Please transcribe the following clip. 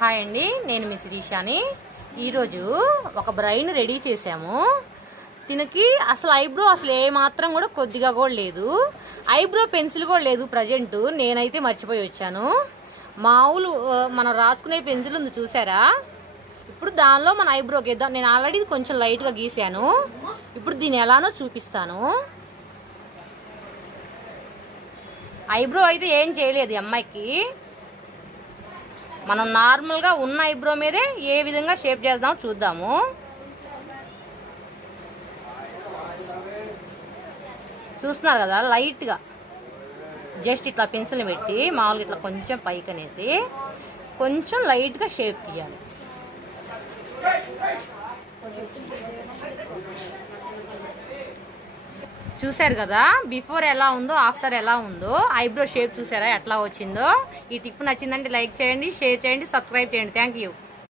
Hi అండి, నేను మీ శిరీషాని. ఈరోజు ఒక బ్రైన్ రెడీ చేసాము. దీనికి అసలు ఐబ్రో అసలు ఏ మాత్రం కూడా కొద్దిగా కూడా లేదు. ఐబ్రో పెన్సిల్ కూడా లేదు ప్రజెంట్. నేనైతే మర్చిపోయి వచ్చాను. మామూలు మనం రాసుకునే పెన్సిల్ ఉంది చూసారా, ఇప్పుడు దానిలో మన ఐబ్రోకి వేద్దాం. నేను ఆల్రెడీ కొంచెం లైట్గా గీసాను. ఇప్పుడు దీన్ని ఎలానో చూపిస్తాను. ఐబ్రో అయితే ఏం చేయలేదు ఈ అమ్మాయికి. మనం నార్మల్గా ఉన్న ఐబ్రో మీదే ఏ విధంగా షేప్ చేద్దామో చూద్దాము. చూస్తున్నారు కదా, లైట్గా జస్ట్ ఇట్లా పెన్సిల్ని పెట్టి మామూలుగా ఇట్లా కొంచెం పైకి అనేసి కొంచెం లైట్గా షేప్ తీయాలి. చూసారు కదా, బిఫోర్ ఎలా ఉందో ఆఫ్టర్ ఎలా ఉందో. ఐబ్రో షేప్ చూసారా ఎట్లా వచ్చిందో. ఈ టిప్ నచ్చిందంటే లైక్ చేయండి, షేర్ చేయండి, సబ్స్క్రైబ్ చేయండి. Thank you.